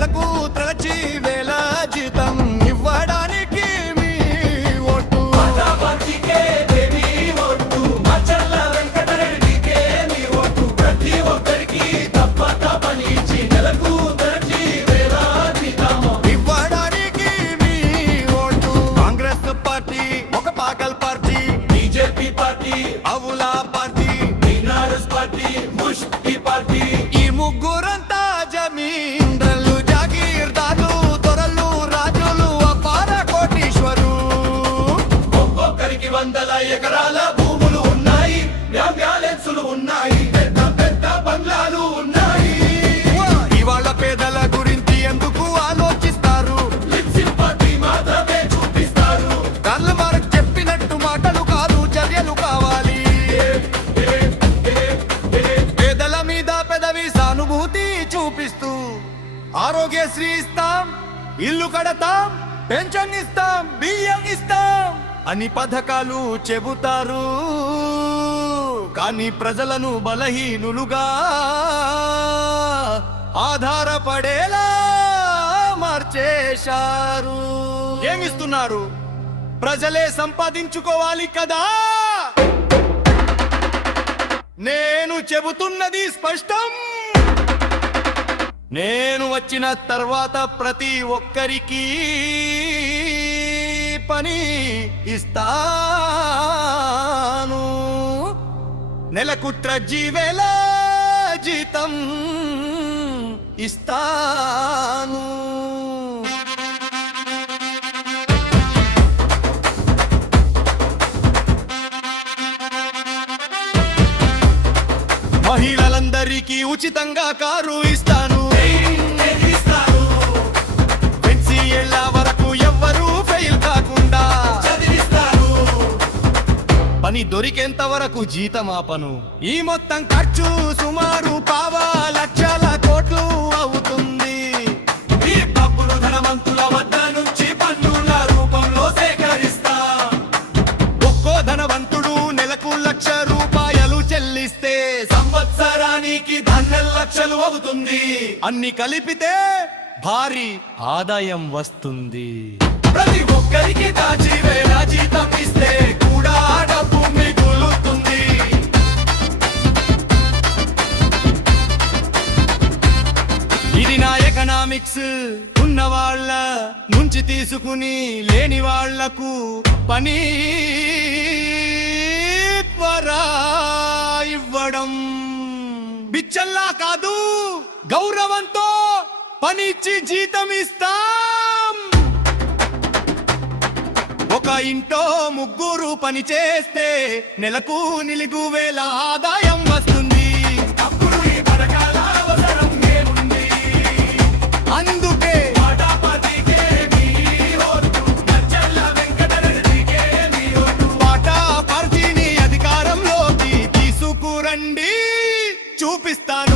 నెలకు తరచి వేల జీతం ఇవ్వడానికి మీ ఓటు. ప్రతి ఒక్కరికి తప్పక పని ఇచ్చి నెలకు తరచి వేల జీతం ఇవ్వడానికి మీ ఓటు. కాంగ్రెస్ పార్టీ ఒక పాగల్ పార్టీ, బీజేపీ పార్టీ అవులా పార్టీ, టీఆర్ఎస్ పార్టీ ముష్టి పార్టీ. ఈ ముగ్గురంతా జమీంద్రులు, జాగీర్దార్లు, దొరలు, రాజులు, అపార కోటీశ్వరు. ఒక్కొక్కరికి వందల ఎకరాల భూములు ఉన్నాయి, బ్యాంకులు ఉన్నాయి, పెద్ద పెద్ద బంగ్లాలు ఉన్నాయి. ఇవాళ పేదల గురించి ఎందుకు ఆలోచిస్తారు? సింపతి మాత్రమే చూపిస్తారు. కార్ల్ మార్క్స్ చెప్పినట్టు మాటలు కాదు, చర్యలు కావాలి. పేదల మీద పెదవి సానుభూతి చూపిస్తూ ఆరోగ్యశ్రీ ఇస్తాం, ఇల్లు కడతాం, పెన్షన్ ఇస్తాం, బియ్యం ఇస్తాం అని పథకాలు చెబుతారు. కానీ ప్రజలను బలహీనులుగా ఆధారపడేలా మార్చేశారు. ఏమిస్తున్నారు? ప్రజలే సంపాదించుకోవాలి కదా. నేను చెబుతున్నది స్పష్టం. నేను వచ్చిన తర్వాత ప్రతి ఒక్కరికి పని ఇస్తాను. నెలకు త్రజీవేల జీతం ఇస్తాను. మహిళలందరికీ ఉచితంగా కారు ఇస్తాను. పెన్సియేళ్ల వరకు ఎవ్వరూ ఫెయిల్ కాకుండా చదివిస్తారు. పని దొరికేంత వరకు జీతం ఆపను. ఈ మొత్తం ఖర్చు సుమారు 1.25 లక్షల కోట్లు అవుతుంది. ఈ డబ్బులు ధనవంతుల వద్ద నుంచి పన్నుల రూపంలో సేకరిస్తాం. ఒక్కో ధనవంతుడు నెలకు 1,00,000 రూపాయలు చెల్లిస్తే సంవత్సరానికి 12 లక్షలు అవుతుంది. అన్ని కలిపితే భారీ ఆదాయం వస్తుంది. ప్రతి ఒక్కరికి దాచి వేల జీతం ఇస్తే కూడా డబ్బు మిగులుతుంది. ఇది నా ఎకనామిక్స్. ఉన్న వాళ్ళ నుంచి తీసుకుని లేని వాళ్లకు పని త్వరా ఇవ్వడం. బిచ్చల్లా కాదు, గౌరవంతో పనిచ్చి జీతం ఇస్తాం. ఒక ఇంట్లో ముగ్గురు పని చేస్తే నెలకు 4,000 ఆదాయం వస్తుంది. అప్పుడు ఈ పథకాల అవసరం ఏముంది? అందుకే వాటాపతికే మీ ఓటు, మచ్చల్ల వెంకటరెడ్డికే మీ ఓటు. పాటా పార్టీని అధికారంలోకి తీసుకురండి, చూపిస్తాను